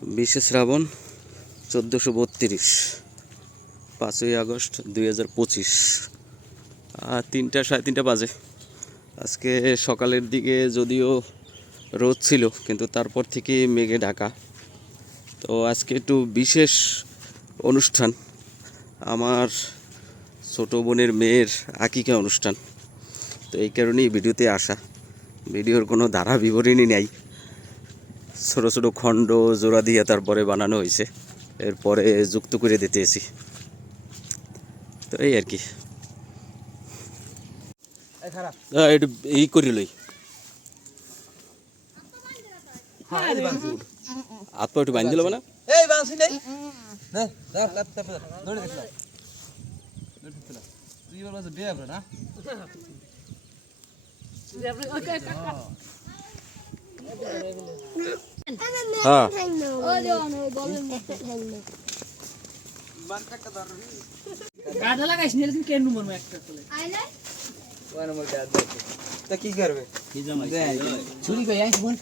20শে শ্রাবণ 1432 5ই August 2025 3টা 3:30 বাজে। আজকে সকালের দিকে যদিও রোদ ছিল, কিন্তু তারপর থেকে মেঘে ঢাকা। তো আজকে একটু বিশেষ অনুষ্ঠান, আমার ছোট বোনের মেয়ের আকিকা অনুষ্ঠান। তো এই কারণেই ভিডিওতে আসা। ভিডিওর কোনো ধারা বিবরণী নেই, ছোটো ছোটো খণ্ড জোড়া দিয়ে তারপরে বানানো হয়েছে, এরপরে যুক্ত করে দিতেছি। তো এই আর কি, একটু এই করি লই, হাত পা একটু বাঁধি দিল না। হ্যাঁ কি করবে চুরি করে আইস বোন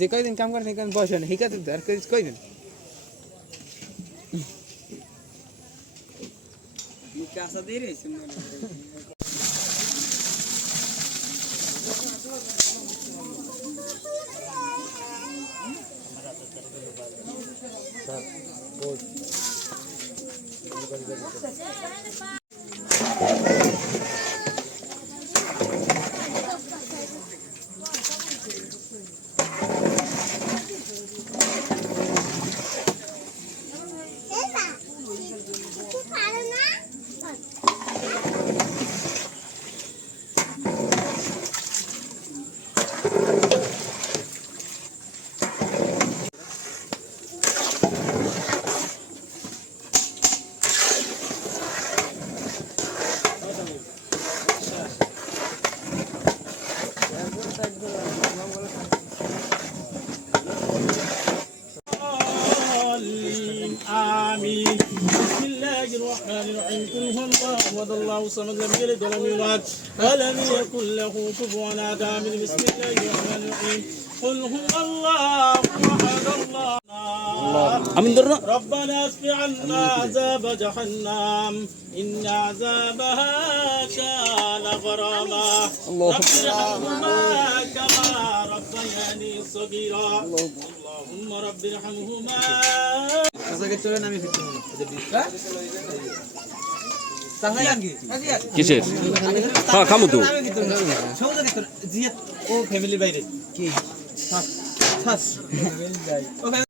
যে কয়দিন কাম করে সেখানে বসে না শিখা দিতে আর কয়দিন কাঁচা দিয়ে রে آمين. بسم الله الرحمن الرحيم. قل هو الله أحد الله الصمد لم يلد ولم يولد ولم يكن له كفوا أحد. آمين. بسم الله الرحمن الرحيم. قل هو الله أحد الله. ربنا اصرف عنا عذاب جهنم إن عذابها كان غراما. رب ارحمهما كما ربياني صغيرا. اللهم رب ارحمهما. কিসের? হ্যাঁ খামু তো। ও ফ্যামিলি বাইরে কি